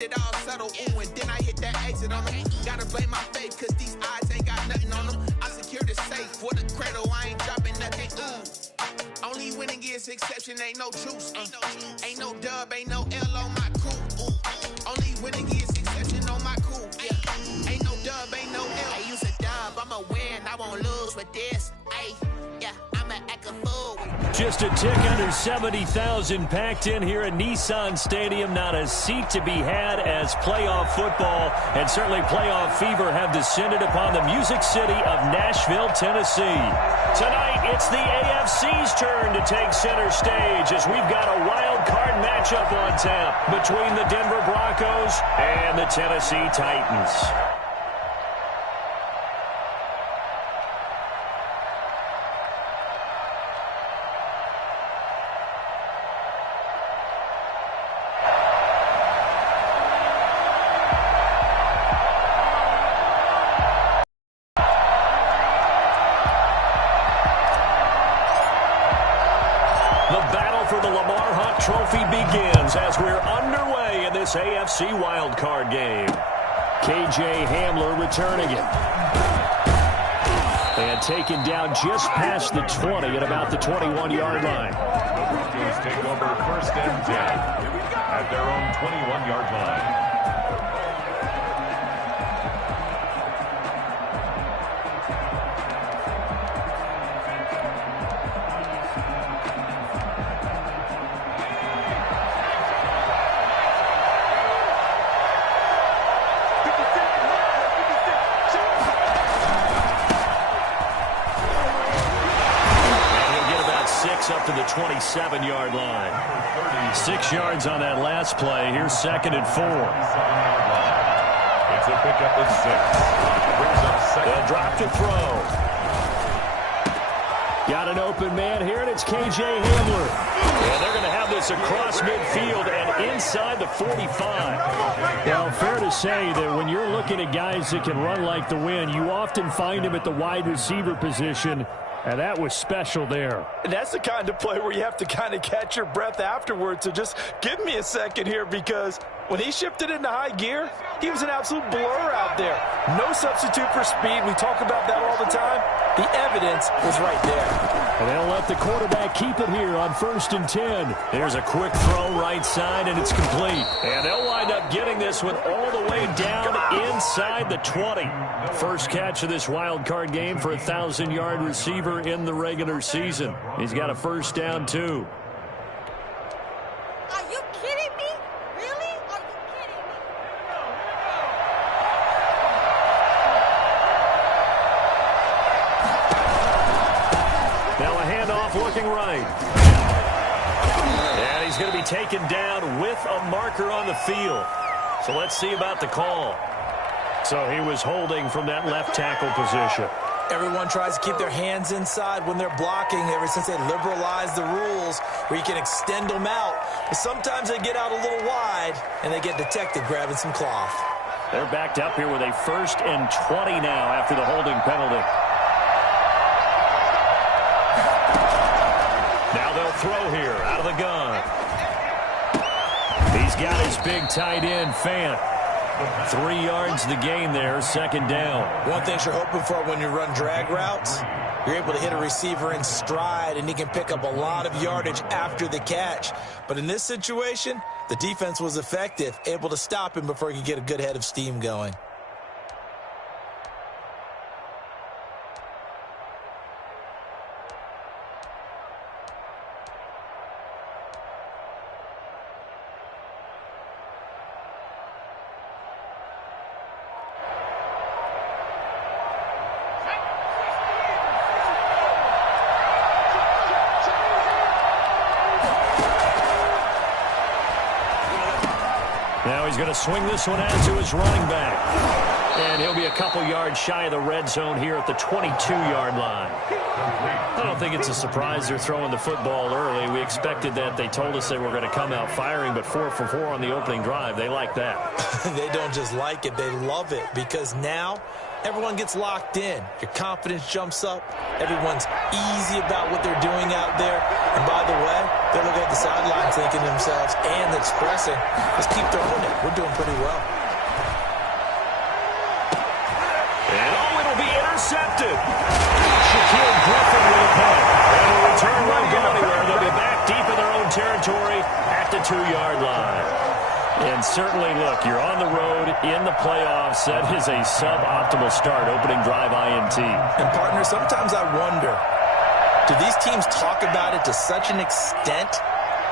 It all settled, ooh, and then I hit that exit on them. Gotta blame my faith, cause these eyes ain't got nothing on them. I secure the safe for the cradle, I ain't dropping nothing, ooh. Only winning is exception, ain't no truce. Ain't no dub, ain't no L on my crew, ooh. Only winning is exception on my crew, yeah. Ain't no dub, ain't no L. I use a dub, I'ma win, I won't lose with this, ayy. Yeah, I'ma act a fool. Just a tick under 70,000 packed in here at Nissan Stadium. Not a seat to be had as playoff football and certainly playoff fever have descended upon the Music City of Nashville, Tennessee. Tonight, it's the AFC's turn to take center stage as we've got a wild card matchup on tap between the Denver Broncos and the Tennessee Titans. Trophy begins as we're underway in this AFC wildcard game. KJ Hamler returning it. And taken down just past the 20 at about the 21-yard line. The Broncos take over first and 10 at their own 21-yard line. Up to the 27-yard line. 6 yards on that last play. Here's 2nd and 4. It's a pickup of 6. Brings up second. They'll drop to throw. Got an open man here, and it's KJ Hamler. And they're going to have this across midfield and inside the 45. Now, fair to say that when you're looking at guys that can run like the wind, you often find them at the wide receiver position. And that was special there. And that's the kind of play where you have to kind of catch your breath afterwards. So just give me a second here, because when he shifted into high gear, he was an absolute blur out there. No substitute for speed. We talk about that all the time. The evidence was right there. And they'll let the quarterback keep it here on 1st and 10. There's a quick throw right side, and it's complete. And they'll wind up getting this one all the way down inside the 20. First catch of this wild card game for a 1,000-yard receiver in the regular season. He's got a first down, too. Are you kidding me? Really? Are you kidding me? Now a handoff looking right. And he's going to be taken down with a marker on the field. So let's see about the call. So he was holding from that left tackle position. Everyone tries to keep their hands inside when they're blocking ever since they liberalized the rules where you can extend them out. But sometimes they get out a little wide and they get detected grabbing some cloth. They're backed up here with a 1st and 20 now after the holding penalty. Now they'll throw here out of the gun. He's got his big tight end, Fant. 3 yards the gain there, 2nd down. One thing you're hoping for when you run drag routes, you're able to hit a receiver in stride, and he can pick up a lot of yardage after the catch. But in this situation, the defense was effective, able to stop him before he could get a good head of steam going. Now he's going to swing this one out to his running back. And he'll be a couple yards shy of the red zone here at the 22-yard line. I don't think it's a surprise they're throwing the football early. We expected that. They told us they were going to come out firing, but 4 for 4 on the opening drive. They like that. They don't just like it. They love it, because now everyone gets locked in. Your confidence jumps up. Everyone's easy about what they're doing out there. And by the way, they're looking at the sideline thinking to themselves and expressing, let's keep throwing it. We're doing pretty well. And it'll be intercepted. Shaquille Griffin with a punt. And the return won't go anywhere. They'll be back deep in their own territory at the 2-yard line. And certainly, look, you're on the road in the playoffs. That is a suboptimal start, opening drive INT. And, partner, sometimes I wonder, do these teams talk about it to such an extent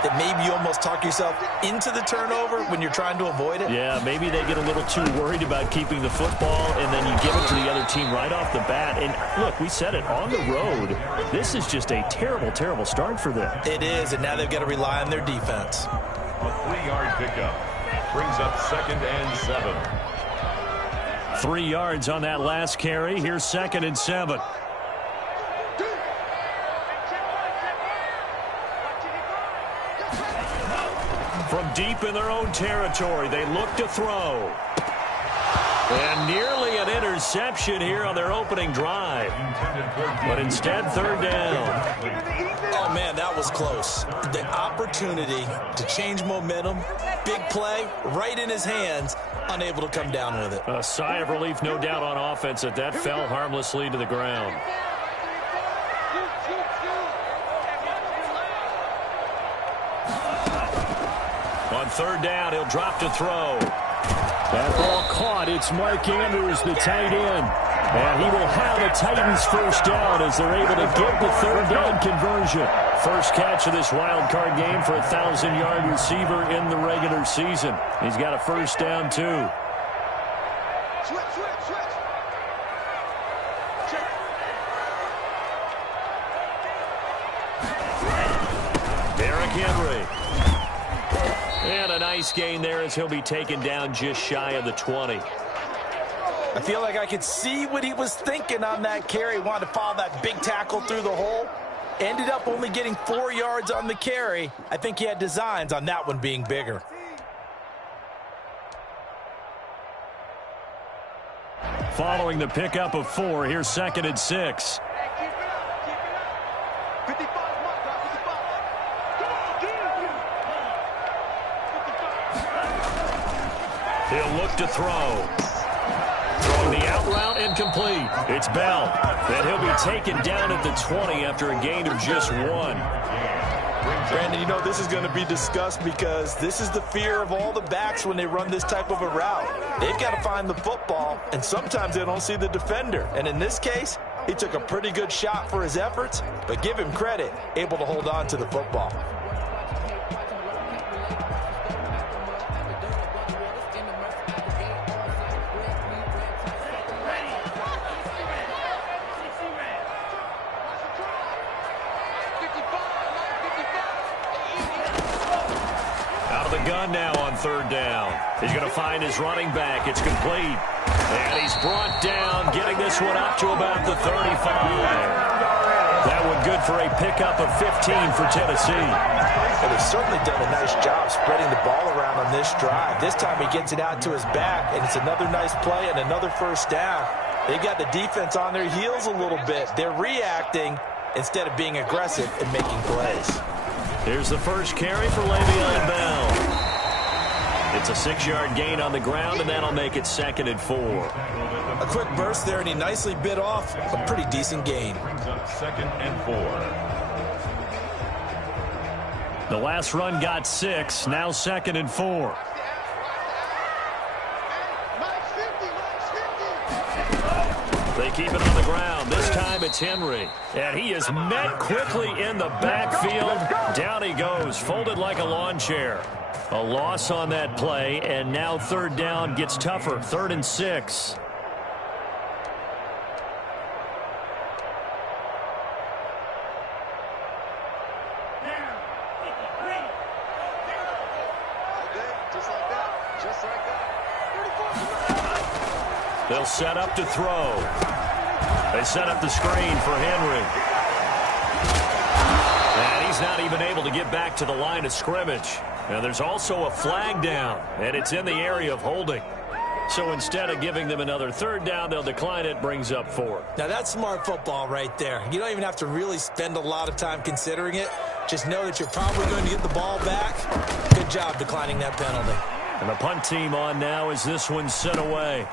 that maybe you almost talk yourself into the turnover when you're trying to avoid it? Yeah, maybe they get a little too worried about keeping the football, and then you give it to the other team right off the bat. And, look, we said it, on the road, this is just a terrible, terrible start for them. It is, and now they've got to rely on their defense. A 3-yard pickup brings up 2nd and 7. 3 yards on that last carry. Here's 2nd and 7. From deep in their own territory, they look to throw. And nearly an interception here on their opening drive. But instead, 3rd down. Oh, man, that was close. The opportunity to change momentum, big play, right in his hands, unable to come down with it. A sigh of relief, no doubt, on offense that fell harmlessly to the ground. On 3rd down, he'll drop to throw. That ball caught. It's Mark Andrews, the tight end. And he will have a Titans first down as they're able to get the 3rd down conversion. First catch of this wild card game for a 1,000-yard receiver in the regular season. He's got a first down, too. Derrick Henry. And a nice gain there as he'll be taken down just shy of the 20. I feel like I could see what he was thinking on that carry. Wanted to follow that big tackle through the hole. Ended up only getting 4 yards on the carry. I think he had designs on that one being bigger. Following the pickup of 4, here's 2nd and 6. He'll look to throw. Throwing the out route incomplete. It's Bell. And he'll be taken down at the 20 after a gain of just 1. Brandon, you know this is going to be discussed because this is the fear of all the backs when they run this type of a route. They've got to find the football, and sometimes they don't see the defender. And in this case, he took a pretty good shot for his efforts, but give him credit, able to hold on to the football. Gun now on 3rd down. He's going to find his running back. It's complete. And he's brought down, getting this one up to about the 35. That one good for a pickup of 15 for Tennessee. And they've certainly done a nice job spreading the ball around on this drive. This time he gets it out to his back, and it's another nice play and another first down. They've got the defense on their heels a little bit. They're reacting instead of being aggressive and making plays. Here's the first carry for Le'Veon Bell. It's a 6-yard gain on the ground, and that'll make it 2nd and 4. A quick burst there, and he nicely bit off a pretty decent gain. 2nd and 4. The last run got 6, now 2nd and 4. They keep it on the ground. This time it's Henry. And he is met quickly in the backfield. Down he goes, folded like a lawn chair. A loss on that play, and now 3rd down gets tougher. 3rd and 6. They'll set up to throw. They set up the screen for Henry. And he's not even able to get back to the line of scrimmage. Now there's also a flag down, and it's in the area of holding. So instead of giving them another third down, they'll decline it, brings up 4. Now, that's smart football right there. You don't even have to really spend a lot of time considering it. Just know that you're probably going to get the ball back. Good job declining that penalty. And the punt team on now as this one's sent away.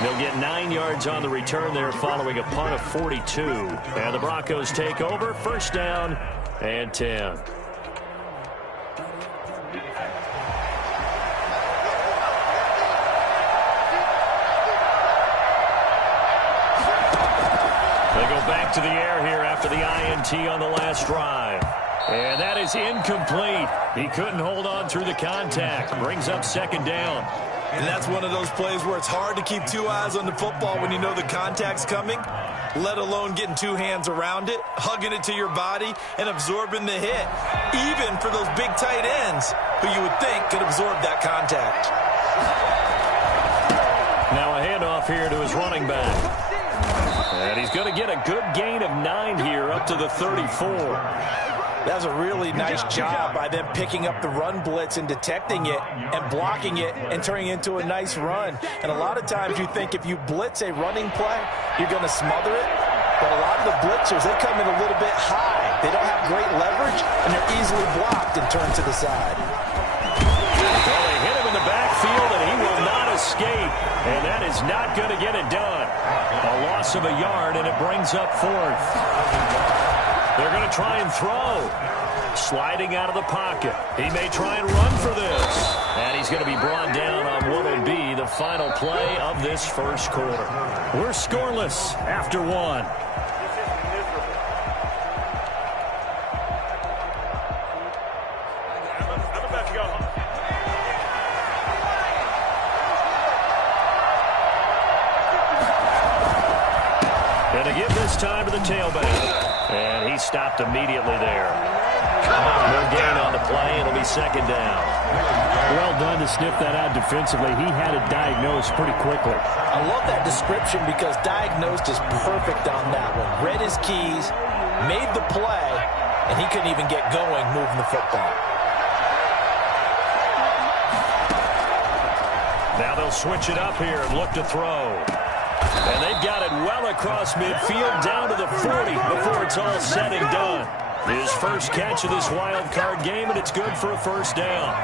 They'll get 9 yards on the return there following a punt of 42. And the Broncos take over, first down and 10. Back to the air here after the INT on the last drive. And that is incomplete. He couldn't hold on through the contact. Brings up second down. And that's one of those plays where it's hard to keep 2 eyes on the football when you know the contact's coming, let alone getting 2 hands around it, hugging it to your body, and absorbing the hit, even for those big tight ends who you would think could absorb that contact. Now a handoff here to his running back. And he's going to get a good gain of 9 here up to the 34. That's a really nice job by them picking up the run blitz and detecting it and blocking it and turning it into a nice run. And a lot of times you think if you blitz a running play, you're going to smother it. But a lot of the blitzers, they come in a little bit high. They don't have great leverage, and they're easily blocked and turned to the side. Well, they hit him in the backfield, and he will not escape. And that is not going to get it done. A loss of a yard, and it brings up 4th. They're going to try and throw. Sliding out of the pocket. He may try and run for this. And he's going to be brought down on what will be the final play of this first quarter. We're scoreless after 1. And to give this time to the tailback. And he stopped immediately there. No gain on the play. It'll be second down. Well done to sniff that out defensively. He had it diagnosed pretty quickly. I love that description because diagnosed is perfect on that one. Read his keys, made the play, and he couldn't even get going moving the football. Now they'll switch it up here and look to throw. And they've got it well across midfield down to the 40 before it's all said and done. His first catch of this wild card game, and it's good for a first down.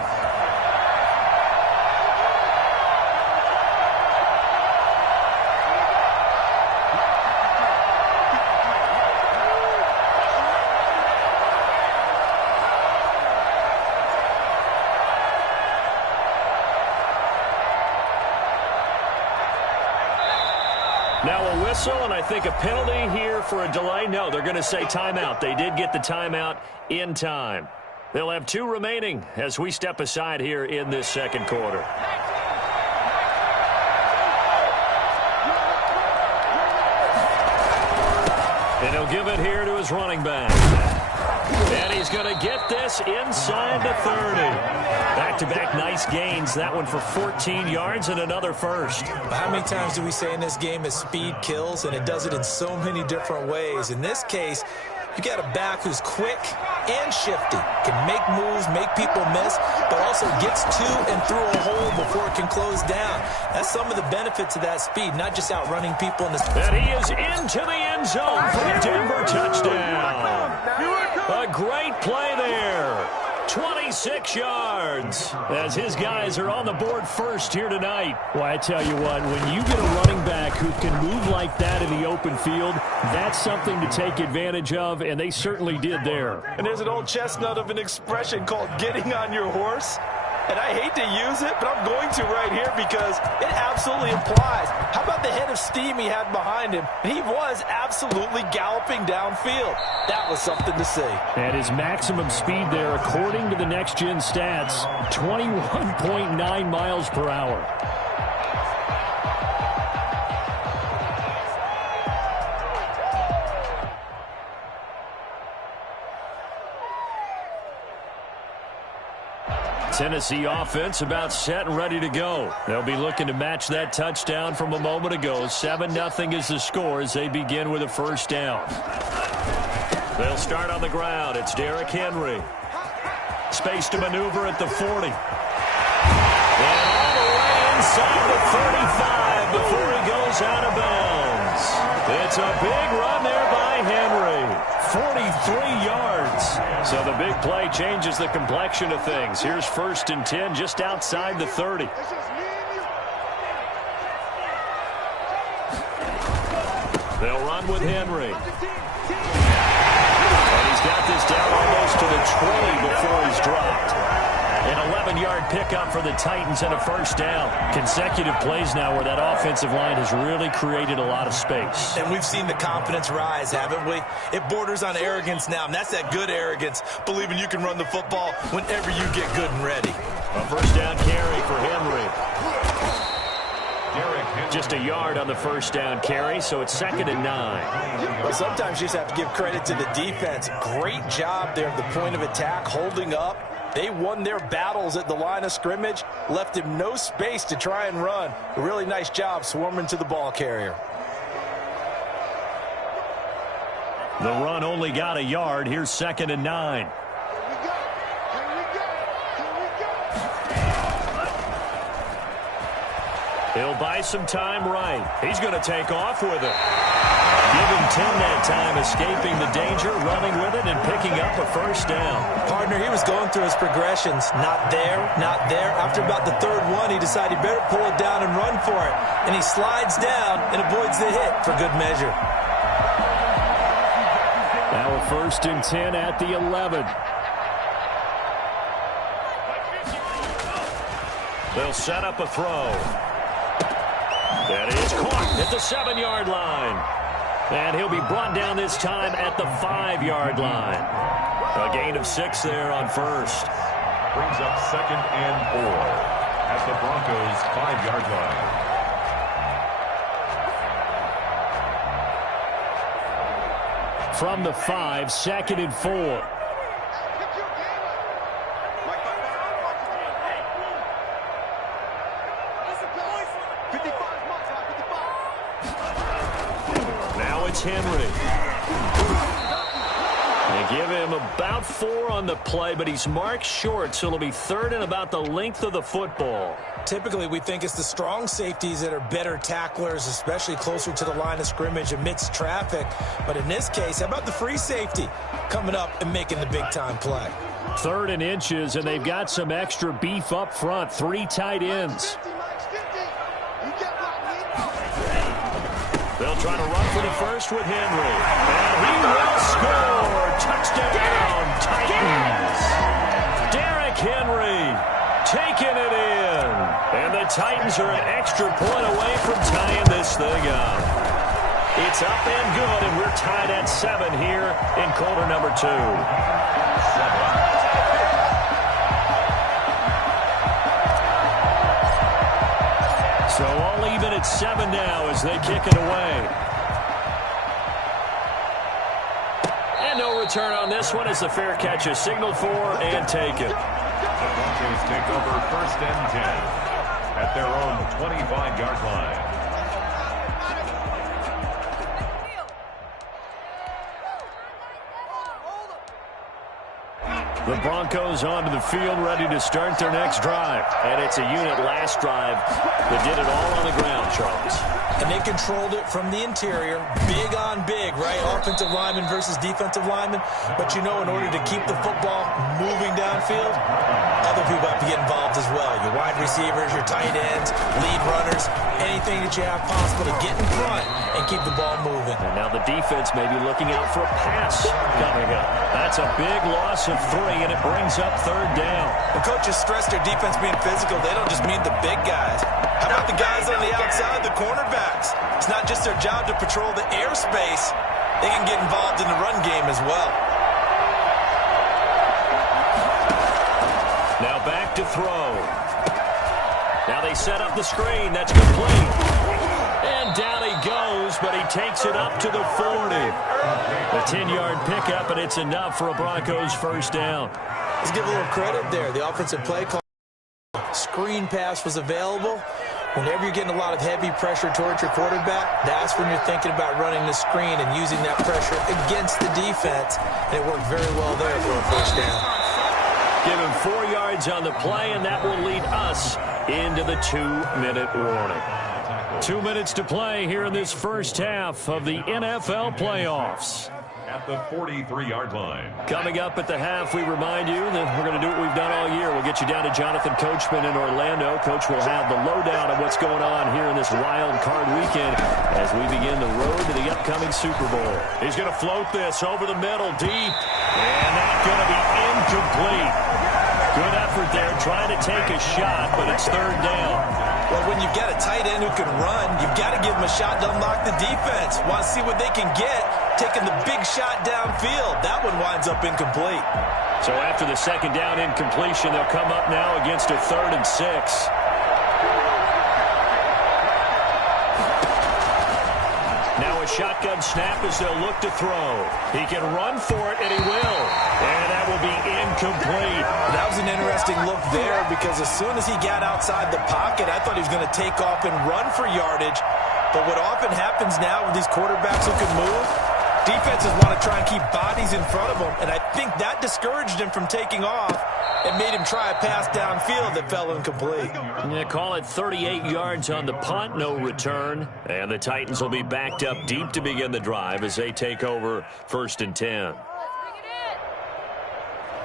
Now a whistle, and I think a penalty here for a delay. No, they're going to say timeout. They did get the timeout in time. They'll have 2 remaining as we step aside here in this second quarter. And he'll give it here to his running back. And he's going to get this inside the 30. Back-to-back nice gains. That one for 14 yards and another first. How many times do we say in this game that speed kills, and it does it in so many different ways? In this case, you got a back who's quick and shifty, can make moves, make people miss, but also gets to and through a hole before it can close down. That's some of the benefits of that speed, not just outrunning people in the... And he is into the end zone for a Denver touchdown. A great play there. 26 yards as his guys are on the board first here tonight. Well, I tell you what, when you get a running back who can move like that in the open field, that's something to take advantage of, and they certainly did there. And there's an old chestnut of an expression called getting on your horse. And I hate to use it, but I'm going to right here because it absolutely applies. How about the head of steam he had behind him? He was absolutely galloping downfield. That was something to see. And his maximum speed there, according to the next-gen stats, 21.9 miles per hour. Tennessee offense about set and ready to go. They'll be looking to match that touchdown from a moment ago. 7-0 is the score as they begin with a first down. They'll start on the ground. It's Derrick Henry. space to maneuver at the 40. And all the way inside the 35 before he goes out of bounds. It's a big run there by Henry. 43 yards. So the big play changes the complexion of things. Here's 1st and 10 just outside the 30. They'll run with Henry. And he's got this down almost to the 20 before he's dropped. An 11-yard pickup for the Titans and a 1st down. Consecutive plays now where that offensive line has really created a lot of space. And we've seen the confidence rise, haven't we? It borders on arrogance now, and that's that good arrogance, believing you can run the football whenever you get good and ready. A 1st down carry for Henry. Just a yard on the 1st down carry, so it's 2nd and 9. Well, sometimes you just have to give credit to the defense. Great job there at the point of attack, holding up. They won their battles at the line of scrimmage, left him no space to try and run. A really nice job swarming to the ball carrier. The run only got a yard. Here's 2nd and 9. He'll buy some time right. He's going to take off with it. Give him 10 that time, escaping the danger, running with it, and picking up a 1st down. Partner, he was going through his progressions. Not there, not there. After about the 3rd one, he decided he better pull it down and run for it. And he slides down and avoids the hit for good measure. Now a 1st and 10 at the 11. They'll set up a throw. That is caught at the 7-yard line. And he'll be brought down this time at the 5-yard line. A gain of 6 there on 1st. Brings up 2nd and 4 at the Broncos' 5-yard line. From the 5, 2nd and 4. Henry. They give him about 4 on the play, but he's marked short, so it'll be 3rd and about the length of the football. Typically, we think it's the strong safeties that are better tacklers, especially closer to the line of scrimmage amidst traffic. But in this case, how about the free safety coming up and making the big-time play? 3rd and inches, and they've got some extra beef up front. 3 tight ends. They'll try to run for the 1st with Henry. And he will score. Touchdown, Titans. Derrick Henry taking it in. And the Titans are an extra point away from tying this thing up. It's up and good, and we're tied at 7 here in quarter number 2. So all even at 7 now as they kick it away. And no return on this one as the fair catch is signaled for and taken. The Broncos take over 1st and 10 at their own 25-yard line. The Broncos onto the field, ready to start their next drive. And it's a unit last drive that did it all on the ground, Charles. And they controlled it from the interior. Big on big, right? Offensive lineman versus defensive lineman. But, you know, in order to keep the football moving downfield, other people have to get involved as well. Your wide receivers, your tight ends, lead runners, anything that you have possible to get in front and keep the ball moving. And now the defense may be looking out for a pass coming up. That's a big loss of 3, and it brings up 3rd down. The coaches stress their defense being physical. They don't just mean the big guys. How about the guys on the outside, the cornerbacks? It's not just their job to patrol the airspace. They can get involved in the run game as well. Now back to throw. Now they set up the screen. That's complete. And down he goes, but he takes it up to the 40. A 10-yard pickup, and it's enough for a Broncos 1st down. Let's give a little credit there. The offensive play call. Screen pass was available. Whenever you're getting a lot of heavy pressure towards your quarterback, that's when you're thinking about running the screen and using that pressure against the defense. And it worked very well there for a 1st down. Give him 4 yards on the play, and that will lead us into the 2-minute warning. 2 minutes to play here in this first half of the NFL playoffs. At the 43-yard line. Coming up at the half, we remind you that we're going to do what we've done all year. We'll get you down to Jonathan Coachman in Orlando. Coach will have the lowdown of what's going on here in this wild card weekend as we begin the road to the upcoming Super Bowl. He's going to float this over the middle, deep, and that's going to be incomplete. Good effort there, trying to take a shot, but it's third down. Well, when you've got a tight end who can run, you've got to give him a shot to unlock the defense. Want to see what they can get, taking the big shot downfield. That one winds up incomplete. So after the second down incompletion, they'll come up now against a 3rd and 6. Now a shotgun snap as they'll look to throw. He can run for it, and he will. And that will be incomplete. That was an interesting look there because as soon as he got outside the pocket, I thought he was going to take off and run for yardage. But what often happens now with these quarterbacks who can move, defenses want to try and keep bodies in front of them, and I think that discouraged him from taking off and made him try a pass downfield that fell incomplete. Yeah, call it 38 yards on the punt, no return. And the Titans will be backed up deep to begin the drive as they take over 1st and 10.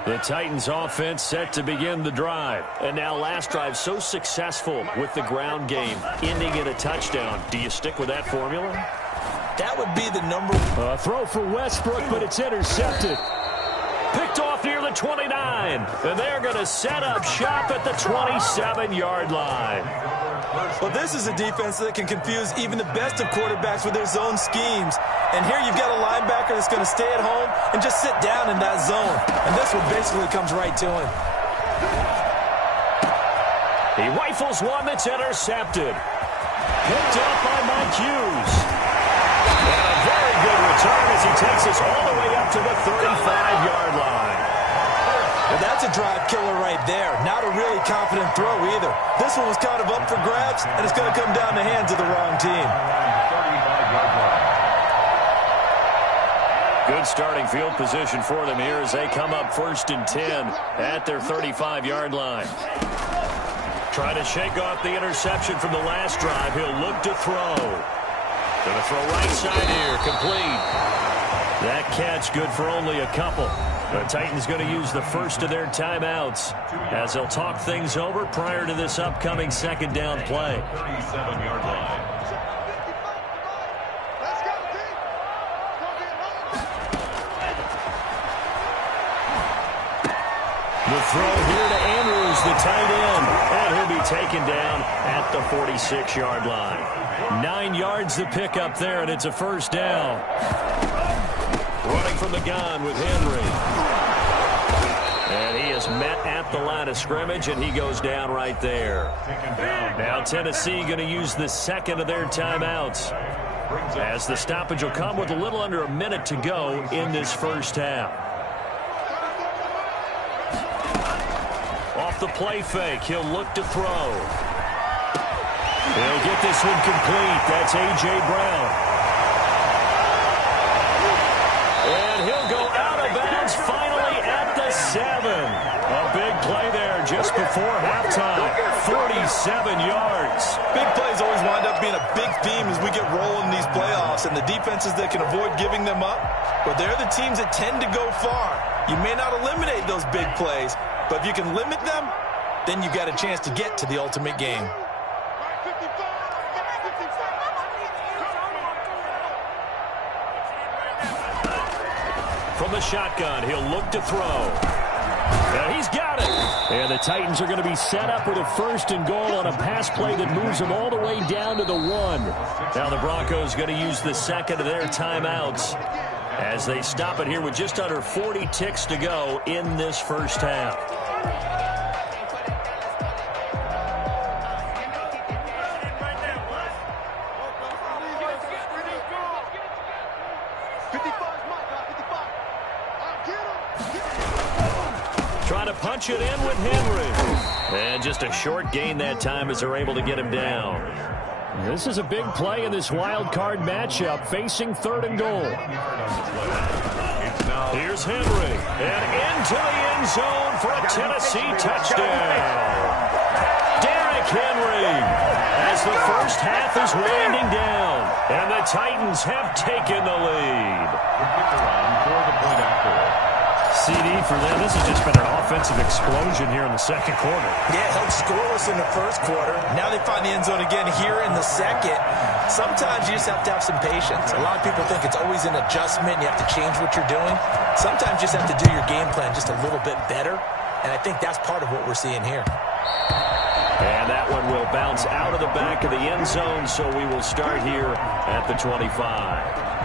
The Titans offense set to begin the drive. And now last drive so successful with the ground game, ending in a touchdown. Do you stick with that formula? That would be the number. Throw for Westbrook, but it's intercepted. Picked off near the 29. And they're going to set up shop at the 27-yard line. Well, this is a defense that can confuse even the best of quarterbacks with their zone schemes. And here you've got a linebacker that's going to stay at home and just sit down in that zone. And this one basically comes right to him. He rifles one that's intercepted. Picked up by Mike Hughes. And a very good return as he takes us all the way up to the 35-yard line. Well, that's a drive killer right there. Not a really confident throw either. This one was kind of up for grabs, and it's going to come down the hands of the wrong team. Good starting field position for them here as they come up 1st and 10 at their 35-yard line. Trying to shake off the interception from the last drive. He'll look to throw. Going to throw right side here, complete. That catch good for only a couple. The Titans going to use the first of their timeouts as they'll talk things over prior to this upcoming second down play. 37-yard line. The throw here to Andrews, the tight end, and he'll be taken down at the 46-yard line. 9 yards the pick up there, and it's a first down. Running from the gun with Henry. And he is met at the line of scrimmage, and he goes down right there. Now Tennessee going to use the second of their timeouts as the stoppage will come with a little under a minute to go in this first half. Off the play fake, he'll look to throw. He'll get this one complete. That's A.J. Brown. And he'll go out of bounds finally at the 7. A big play there just before halftime. 47 yards. Big plays always wind up being a big theme as we get rolling in these playoffs, and the defenses that can avoid giving them up, well, they're the teams that tend to go far. You may not eliminate those big plays, but if you can limit them, then you've got a chance to get to the ultimate game. From the shotgun, he'll look to throw. And he's got it. And the Titans are going to be set up with a 1st and goal on a pass play that moves them all the way down to the 1. Now the Broncos going to use the second of their timeouts as they stop it here with just under 40 ticks to go in this first half. Trying to punch it in with Henry. And just a short gain that time as they're able to get him down. This is a big play in this wild card matchup, facing 3rd and goal. Here's Henry. And into the end zone for a Tennessee touchdown. Derrick Henry as the first half is winding down, and the Titans have taken the lead. For the point after. CD for them. This has just been an offensive explosion here in the second quarter. Yeah, held scoreless in the first quarter. Now they find the end zone again here in the second. Sometimes you just have to have some patience. A lot of people think it's always an adjustment. You have to change what you're doing. Sometimes you just have to do your game plan just a little bit better, and I think that's part of what we're seeing here. And that one will bounce out of the back of the end zone, so we will start here at the 25.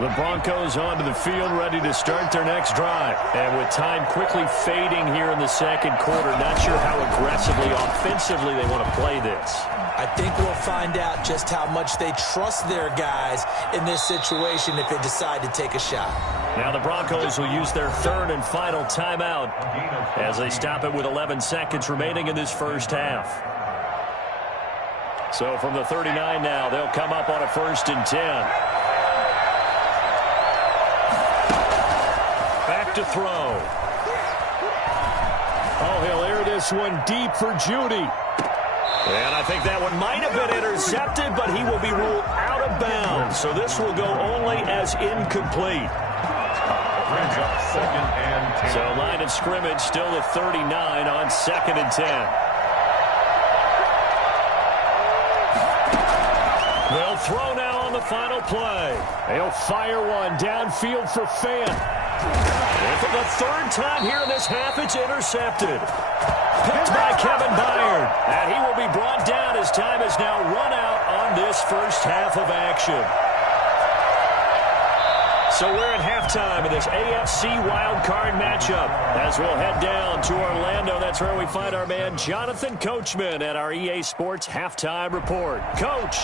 The Broncos onto the field, ready to start their next drive. And with time quickly fading here in the second quarter, not sure how aggressively, offensively they want to play this. I think we'll find out just how much they trust their guys in this situation if they decide to take a shot. Now the Broncos will use their third and final timeout as they stop it with 11 seconds remaining in this first half. So from the 39 now, they'll come up on a 1st and 10. Back to throw. Oh, he'll air this one deep for Judy. And I think that one might have been intercepted, but he will be ruled out of bounds. So this will go only as incomplete. Brings up 2nd and 10. So line of scrimmage still at 39 on 2nd and 10. They'll throw now on the final play. They'll fire one downfield for Fant. And for the third time here in this half, it's intercepted. Picked by Kevin Byard. And he will be brought down as time is now run out on this first half of action. So we're at halftime of this AFC wildcard matchup. As we'll head down to Orlando, that's where we find our man Jonathan Coachman at our EA Sports Halftime Report. Coach.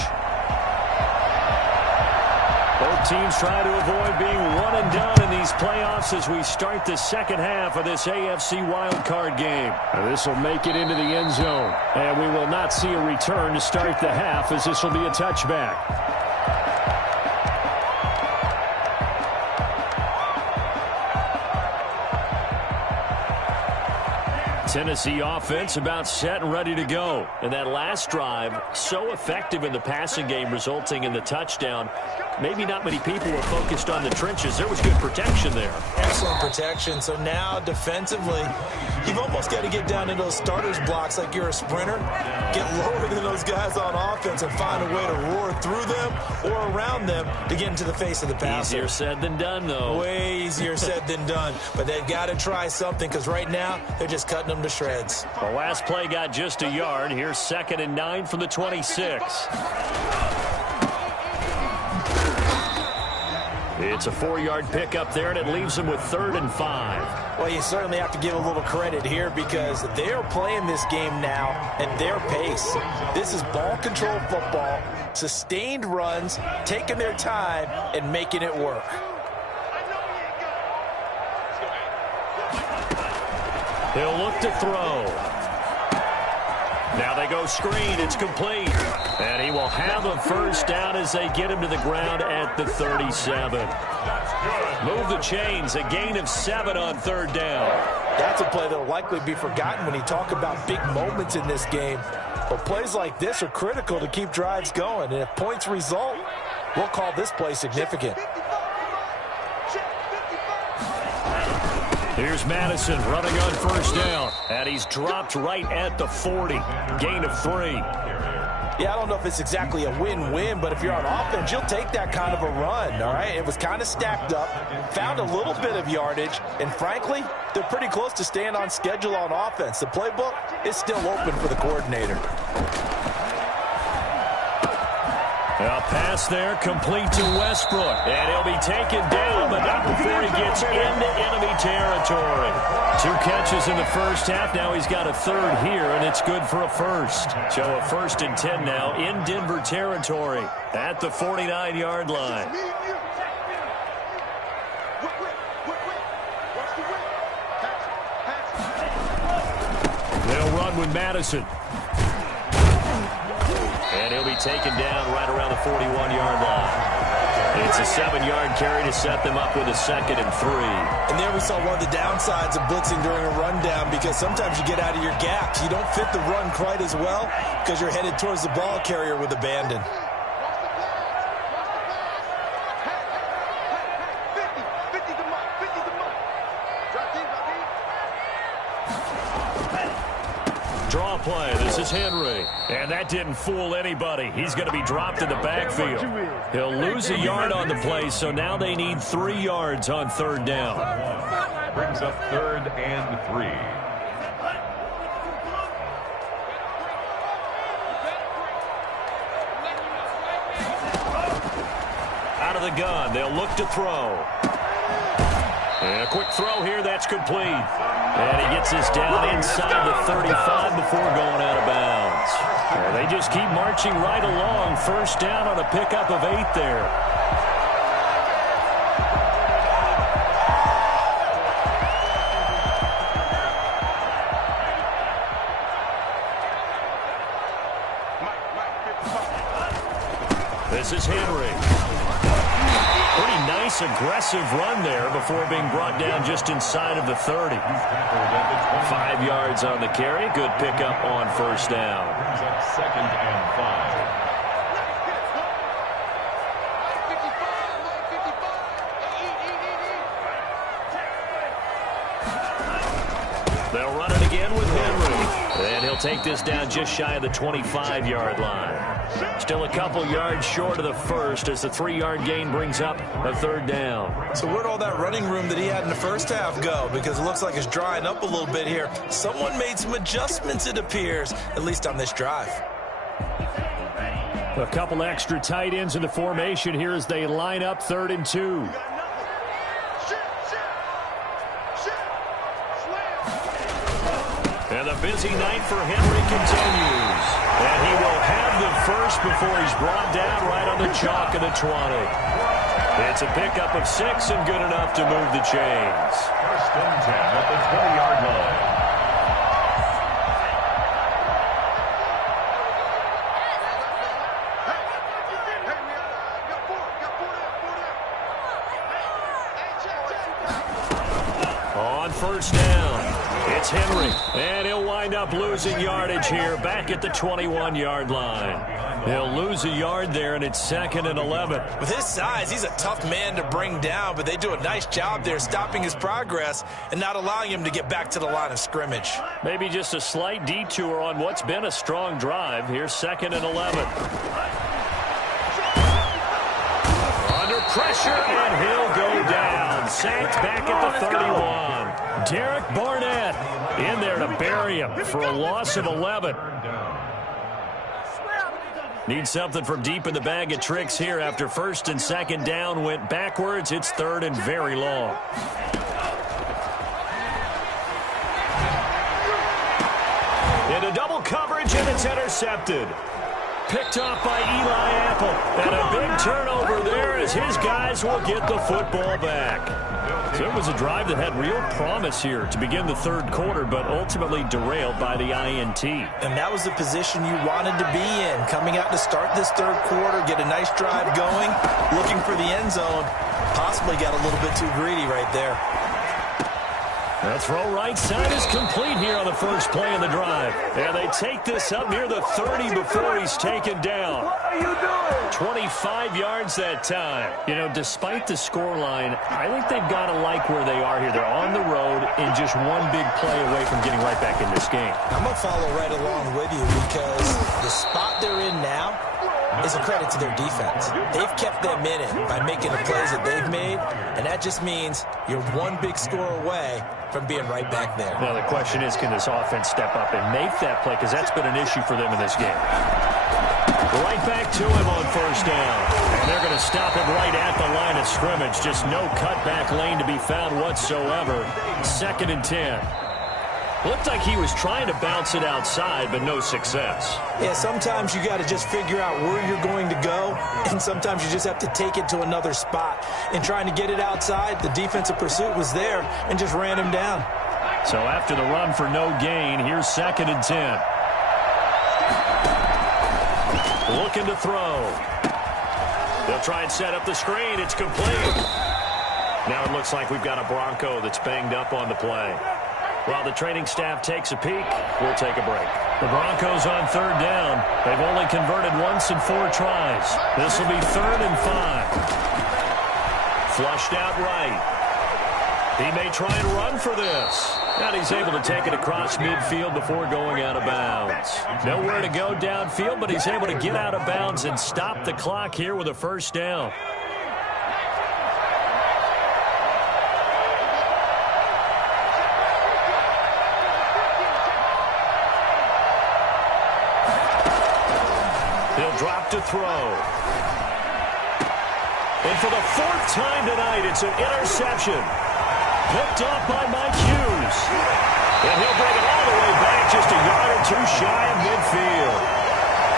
Both teams try to avoid being one and done in these playoffs as we start the second half of this AFC wildcard game. This will make it into the end zone, and we will not see a return to start the half as this will be a touchback. Tennessee offense about set and ready to go. And that last drive, so effective in the passing game, resulting in the touchdown. Maybe not many people were focused on the trenches. There was good protection there. Excellent protection. So now defensively, you've almost got to get down into those starters blocks like you're a sprinter. Get lower than those guys on offense and find a way to roar through them or around them to get into the face of the passer. Easier said than done, though. Way easier said than done. But they've got to try something because right now they're just cutting them to shreds. The last play got just a yard. Here's 2nd and 9 from the 26. It's a 4-yard pickup there, and it leaves them with 3rd and 5. Well, you certainly have to give a little credit here because they're playing this game now at their pace. This is ball control football, sustained runs, taking their time, and making it work. He'll look to throw. Now they go screen. It's complete. And he will have a first down as they get him to the ground at the 37. Move the chains. A gain of 7 on 3rd down. That's a play that will likely be forgotten when you talk about big moments in this game. But plays like this are critical to keep drives going. And if points result, we'll call this play significant. Here's Madison running on 1st down. And he's dropped right at the 40. Gain of 3. Yeah, I don't know if it's exactly a win-win, but if you're on offense, you'll take that kind of a run, all right? It was kind of stacked up, found a little bit of yardage, and frankly, they're pretty close to staying on schedule on offense. The playbook is still open for the coordinator. A pass there, complete to Westbrook. And he'll be taken down, but not before he gets into enemy territory. 2 catches in the first half. Now he's got a 3rd here, and it's good for a 1st. So a 1st and 10 now in Denver territory at the 49-yard line. They'll run with Madison. And he'll be taken down right around the 41-yard line. It's a 7-yard carry to set them up with a 2nd and 3. And there we saw one of the downsides of blitzing during a rundown, because sometimes you get out of your gaps. You don't fit the run quite as well because you're headed towards the ball carrier with abandon. Draw play. This is Henry. And that didn't fool anybody. He's going to be dropped in the backfield. He'll lose a yard on the play, so now they need 3 yards on 3rd down. Brings up 3rd and 3. Out of the gun. They'll look to throw. And a quick throw here. That's complete. And he gets this down inside the 35 before going out of bounds. And they just keep marching right along. 1st down on a pickup of 8 there. This is Henry. Pretty nice, aggressive run there before being brought down just inside of the 30. 5 yards on the carry. Good pickup on 1st down. 2nd and 5. They'll run it again with Henry. And he'll take this down just shy of the 25-yard line. Still a couple yards short of the 1st as the 3-yard gain brings up a 3rd down. So where'd all that running room that he had in the 1st half go? Because it looks like it's drying up a little bit here. Someone made some adjustments, it appears, at least on this drive. A couple extra tight ends in the formation here as they line up 3rd and 2. And the busy night for Henry continues. And he will have the 1st before he's brought down right on the chalk of the 20. It's a pickup of 6 and good enough to move the chains. 1st and 10 at the 20-yard line. On 1st down, it's Henry, and he'll wind up losing yardage here back at the 21-yard line. He'll lose a yard there, and it's 2nd and 11. With his size, he's a tough man to bring down, but they do a nice job there stopping his progress and not allowing him to get back to the line of scrimmage. Maybe just a slight detour on what's been a strong drive. Here's 2nd and 11. Under pressure, and he'll go down. Sacked back at the 31. Derek Barnett in there to bury him for a loss of 11. Need something from deep in the bag of tricks here after 1st and 2nd down went backwards. It's 3rd and very long. Into double coverage, and it's intercepted. Picked off by Eli Apple. And a big turnover there as his guys will get the football back. So it was a drive that had real promise here to begin the 3rd quarter, but ultimately derailed by the INT. And that was the position you wanted to be in. Coming out to start this 3rd quarter, get a nice drive going, looking for the end zone. Possibly got a little bit too greedy right there. The throw right side is complete here on the 1st play of the drive. And they take this up near the 30 before he's taken down. What are you doing? 25 yards that time. You know, despite the scoreline, I think they've got to like where they are here. They're on the road and just one big play away from getting right back in this game. I'm going to follow right along with you because the spot they're in now is a credit to their defense. They've kept them in it by making the plays that they've made, and that just means you're one big score away from being right back there. Now, the question is, can this offense step up and make that play? Because that's been an issue for them in this game. Right back to him on 1st down. And they're going to stop him right at the line of scrimmage. Just no cutback lane to be found whatsoever. 2nd and 10. Looked like he was trying to bounce it outside, but no success. Yeah, sometimes you got to just figure out where you're going to go, and sometimes you just have to take it to another spot. In trying to get it outside, the defensive pursuit was there and just ran him down. So after the run for no gain, here's 2nd and 10. Looking to throw. They'll try and set up the screen. It's complete. Now it looks like we've got a Bronco that's banged up on the play. While the training staff takes a peek, we'll take a break. The Broncos on third down. They've only converted once in 4 tries. This will be 3rd and 5. Flushed out right. He may try and run for this. And he's able to take it across midfield before going out of bounds. Nowhere to go downfield, but he's able to get out of bounds and stop the clock here with a first down. He'll drop to throw. And for the 4th time tonight, it's an interception. Picked off by Mike Hughes. And he'll bring it all the way back just a yard or 2 shy of midfield.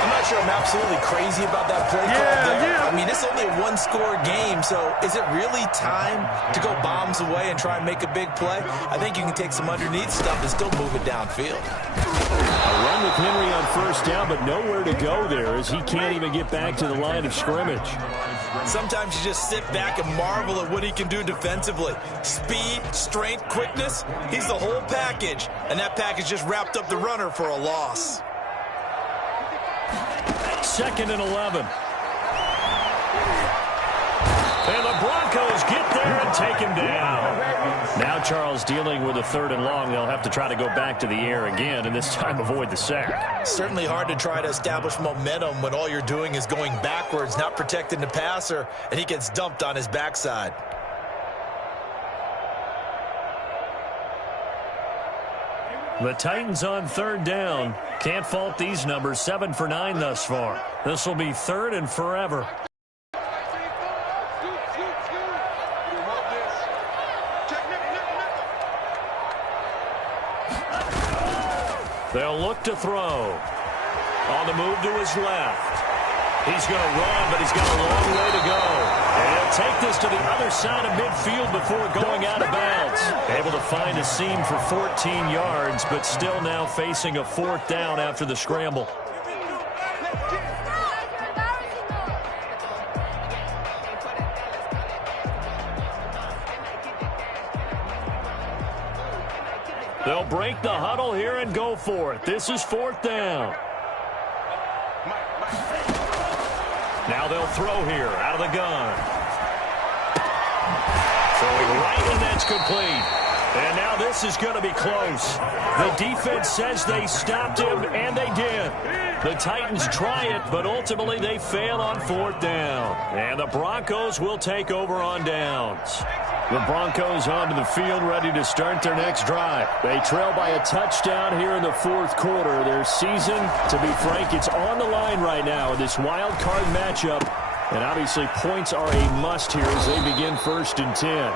I'm not sure I'm absolutely crazy about that play call there. I mean, it's only a 1-score game, so is it really time to go bombs away and try and make a big play? I think you can take some underneath stuff and still move it downfield. A run with Henry on first down, but nowhere to go there as he can't even get back to the line of scrimmage. Sometimes you just sit back and marvel at what he can do defensively. Speed, strength, quickness, he's the whole package. And that package just wrapped up the runner for a loss. 2nd and 11. And the Broncos get there and take him down. Now Charles dealing with a 3rd and long. They'll have to try to go back to the air again, and this time avoid the sack. Certainly hard to try to establish momentum when all you're doing is going backwards, not protecting the passer, and he gets dumped on his backside. The Titans on 3rd down. Can't fault these numbers. 7 for 9 thus far. This will be 3rd and forever. They'll look to throw. On the move to his left. He's going to run, but he's got a long way to go. And he'll take this to the other side of midfield before going out of bounds. Able to find a seam for 14 yards, but still now facing a 4th down after the scramble. They'll break the huddle here and go for it. This is 4th down. Now they'll throw here out of the gun. Throwing right, and that's complete. And now this is going to be close. The defense says they stopped him, and they did. The Titans try it, but ultimately they fail on 4th down. And the Broncos will take over on downs. The Broncos onto the field, ready to start their next drive. They trail by a touchdown here in the 4th quarter. Their season, to be frank, it's on the line right now in this wild card matchup. And obviously points are a must here as they begin 1st and 10.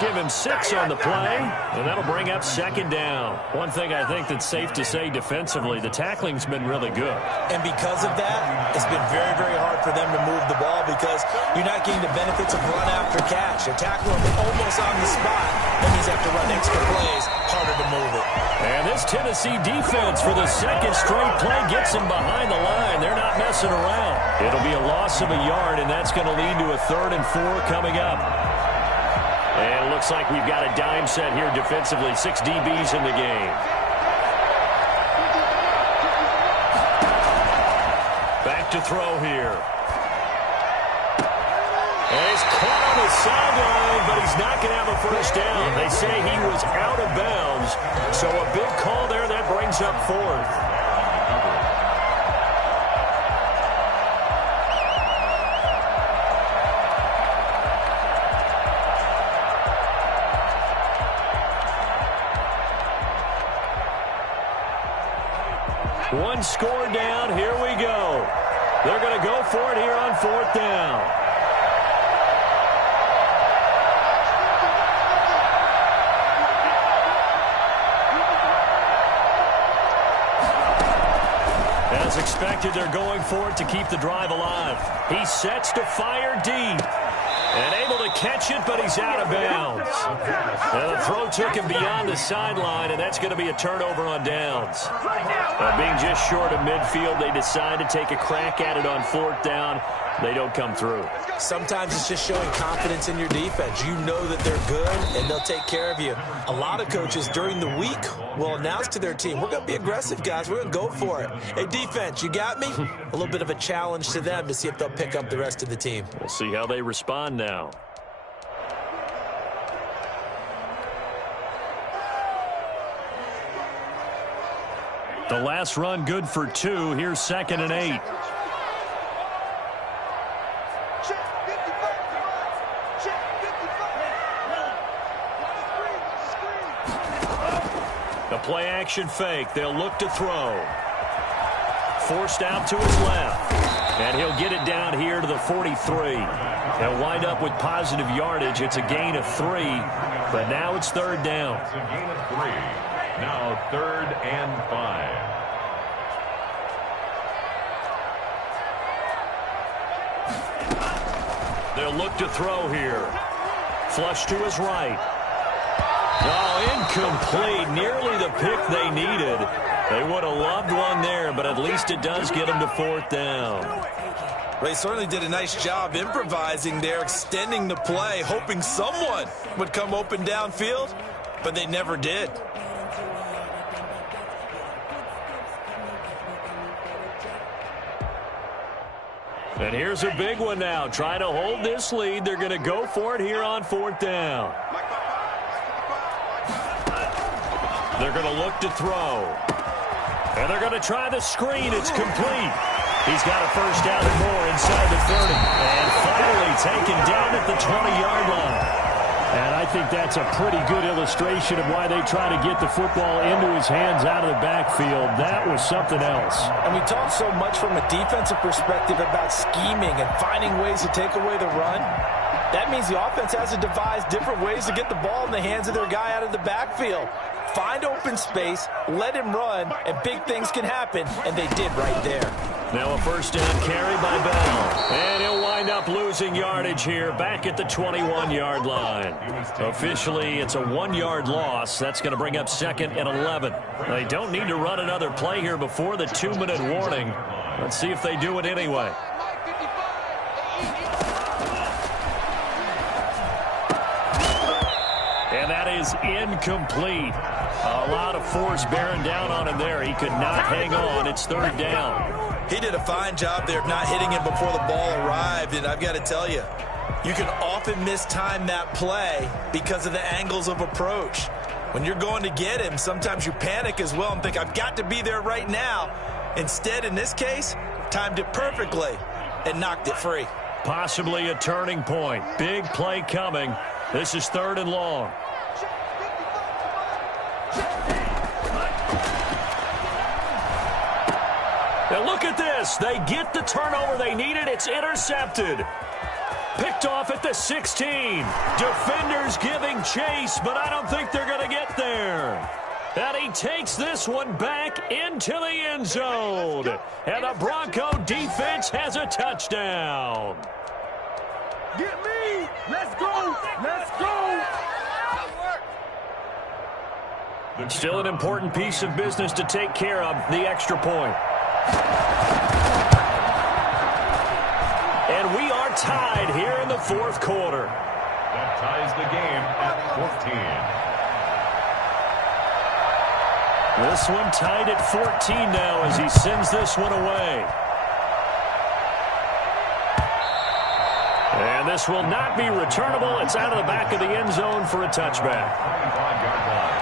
Give him 6 on the play, and that'll bring up 2nd down. One thing I think that's safe to say defensively, the tackling's been really good. And because of that, it's been very, very hard for them to move the ball because you're not getting the benefits of run after catch. They're tackling him almost on the spot. That means they have to run extra plays, harder to move it. And this Tennessee defense for the 2nd straight play gets him behind the line. They're not messing around. It'll be a loss of a yard, and that's going to lead to a 3rd and 4 coming up. And it looks like we've got a dime set here defensively. 6 DBs in the game. Back to throw here. And he's caught on the sideline, but he's not going to have a first down. They say he was out of bounds. So a big call there that brings up 4th. One score down. Here we go. They're going to go for it here on 4th down. As expected, they're going for it to keep the drive alive. He sets to fire deep. And able to catch it, but he's out of bounds. And the throw took him beyond the sideline, and that's going to be a turnover on downs. Being just short of midfield, they decide to take a crack at it on 4th down. they don't come through. Sometimes it's just showing confidence in your defense. You know that they're good, and they'll take care of you. A lot of coaches during the week will announce to their team, we're going to be aggressive, guys. We're going to go for it. Hey, defense, you got me? A little bit of a challenge to them to see if they'll pick up the rest of the team. We'll see how they respond now. The last run good for 2. Here's 2nd and 8. The play action fake. They'll look to throw. Forced out to his left. And he'll get it down here to the 43. He'll wind up with positive yardage. It's a gain of 3. But now it's 3rd down. It's a gain of 3. Now 3rd and 5. They'll look to throw here. Flush to his right. Oh, incomplete. Nearly the pick they needed. They would have loved one there, but at least it does get them to 4th down. Well, he certainly did a nice job improvising there, extending the play, hoping someone would come open downfield, but they never did. And here's a big one now. Trying to hold this lead. They're going to go for it here on 4th down. They're going to look to throw. And they're going to try the screen. It's complete. He's got a first down and more inside the 30. And finally taken down at the 20-yard line. And I think that's a pretty good illustration of why they try to get the football into his hands out of the backfield. That was something else. And we talk so much from a defensive perspective about scheming and finding ways to take away the run. That means the offense has to devise different ways to get the ball in the hands of their guy out of the backfield. Find open space, let him run, and big things can happen, and they did right there. Now a first down carry by Bell. And he'll wind up losing yardage here back at the 21-yard line. Officially, it's a 1-yard loss. That's going to bring up 2nd and 11. They don't need to run another play here before the 2-minute warning. Let's see if they do it anyway. And that is incomplete. A lot of force bearing down on him there. He could not hang on. It's 3rd down. He did a fine job there of not hitting him before the ball arrived, and I've got to tell you, you can often mistime that play because of the angles of approach. When you're going to get him, sometimes you panic as well and think, I've got to be there right now. Instead, in this case, timed it perfectly and knocked it free. Possibly a turning point. Big play coming. This is 3rd and long. Now look at this. They get the turnover they needed. It's intercepted. Picked off at the 16. Defenders giving chase, but I don't think they're going to get there. And he takes this one back into the end zone. And the Bronco defense has a touchdown. Get me! Let's go! Let's go! Still an important piece of business to take care of, the extra point. And we are tied here in the 4th quarter. That ties the game at 14. This one tied at 14 now as he sends this one away. And this will not be returnable. It's out of the back of the end zone for a touchback. 25-yard line.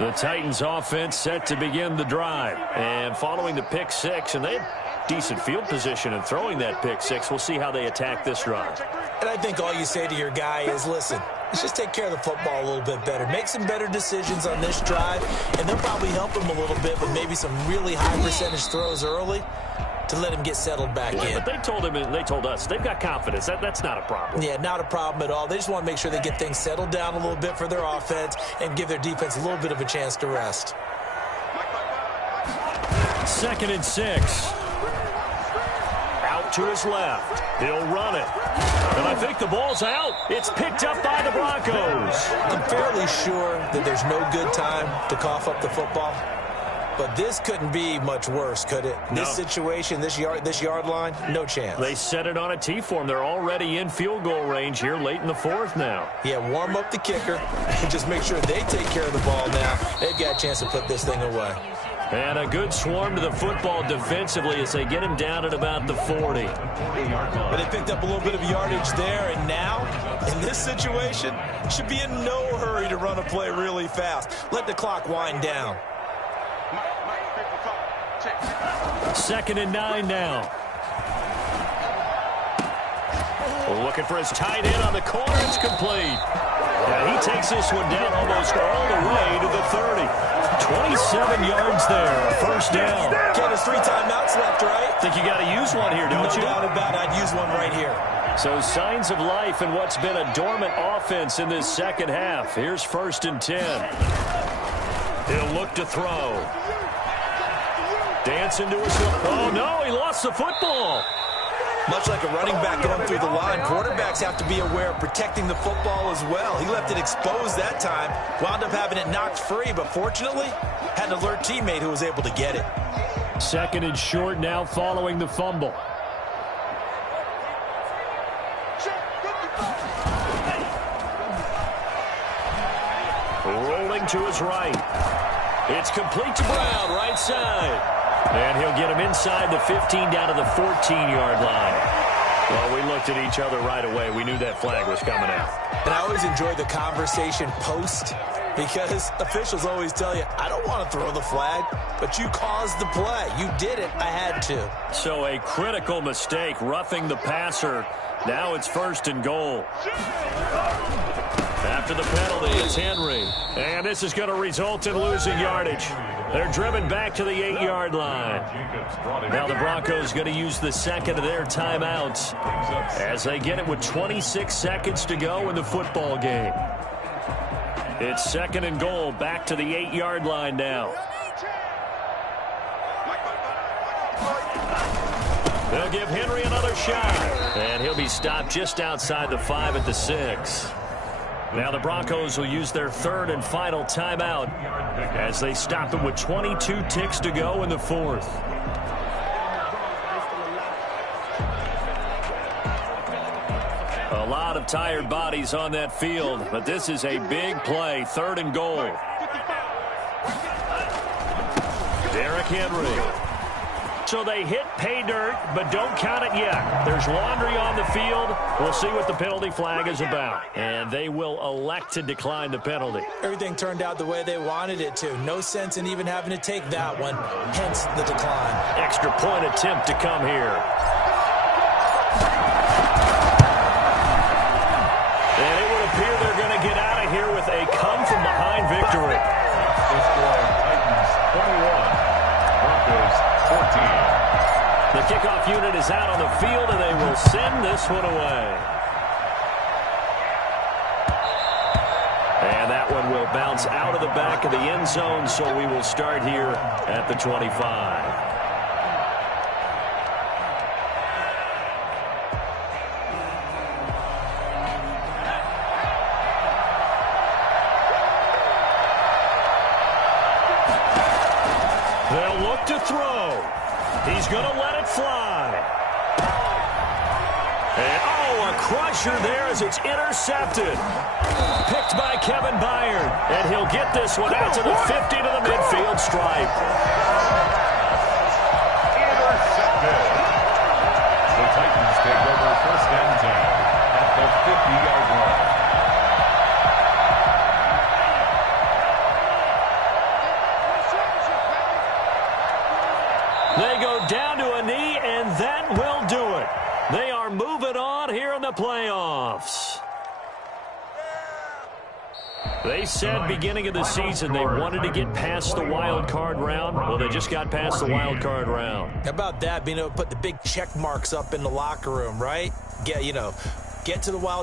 The Titans offense set to begin the drive. And following the pick 6, and they had decent field position in throwing that pick 6. We'll see how they attack this drive. And I think all you say to your guy is, listen, let's just take care of the football a little bit better. Make some better decisions on this drive, and they'll probably help him a little bit with maybe some really high percentage throws early to let him get settled back in. But they told him, and they told us, they've got confidence. That's not a problem. Yeah, not a problem at all. They just want to make sure they get things settled down a little bit for their offense and give their defense a little bit of a chance to rest. 2nd and 6. Out to his left. He'll run it. And I think the ball's out. It's picked up by the Broncos. I'm fairly sure that there's no good time to cough up the football. But this couldn't be much worse, could it? No. This situation, this yard line, no chance. They set it on a T-form. They're already in field goal range here late in the fourth now. Yeah, warm up the kicker and just make sure they take care of the ball now. They've got a chance to put this thing away. And a good swarm to the football defensively as they get him down at about the 40. But they picked up a little bit of yardage there, and now, in this situation, should be in no hurry to run a play really fast. Let the clock wind down. 2nd and 9 now. Looking for his tight end on the corner. It's complete. And he takes this one down almost all the way to the 30. 27 yards there. A first down. Ken, there's 3 timeouts left, right? Think you got to use one here, don't you? No doubt about it. I'd use one right here. So signs of life in what's been a dormant offense in this second half. Here's 1st and 10. He'll look to throw. Dancing to his left. Oh, no, he lost the football. Much like a running back going through the line, quarterbacks have to be aware of protecting the football as well. He left it exposed that time, wound up having it knocked free, but fortunately, had an alert teammate who was able to get it. 2nd and short now following the fumble. Rolling to his right. It's complete to Brown, right side. And he'll get him inside the 15 down to the 14-yard line. Well, we looked at each other right away. We knew that flag was coming out. And I always enjoy the conversation post because officials always tell you, I don't want to throw the flag, but you caused the play. You did it. I had to. So a critical mistake, roughing the passer. Now it's 1st and goal. After the penalty, it's Henry. And this is going to result in losing yardage. They're driven back to the 8-yard line. Now the Broncos going to use the 2nd of their timeouts as they get it with 26 seconds to go in the football game. It's 2nd and goal, back to the 8-yard line now. They'll give Henry another shot. And he'll be stopped just outside the 5 at the 6. Now the Broncos will use their 3rd and final timeout as they stop them with 22 ticks to go in the 4th. A lot of tired bodies on that field, but this is a big play, 3rd and goal. Derrick Henry. So they hit pay dirt, but don't count it yet. There's laundry on the field. We'll see what the penalty flag is about. And they will elect to decline the penalty. Everything turned out the way they wanted it to. No sense in even having to take that one, hence the decline. Extra point attempt to come here. And it would appear they're going to get out of here with a come-from-behind victory. The score, Titans 21, Broncos 14. The kickoff unit is out on the field, and they will send this one away. And that one will bounce out of the back of the end zone, so we will start here at the 25. They'll look to throw. He's going to let it fly. And, oh, a crusher there as it's intercepted. Picked by Kevin Byard. And he'll get this one out to the 50 to the midfield stripe. Intercepted. The Titans take over 1st and 10 at the 50-yard line. They go down to a knee, and that will do it. They are moving on here in the playoffs. They said beginning of the season they wanted to get past the wild card round. Well, they just got past the wild card round. How about that, being able to put the big check marks up in the locker room, right? Get to the wild